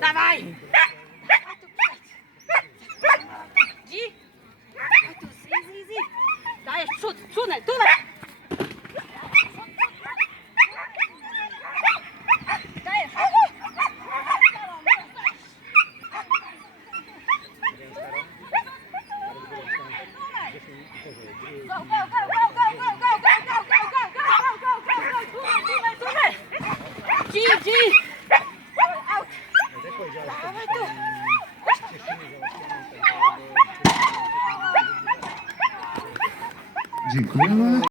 Dawaj! Dzi! Dajesz przód, przód, tunel, tunel! G, G. Dawaj tu. Dziękujemy.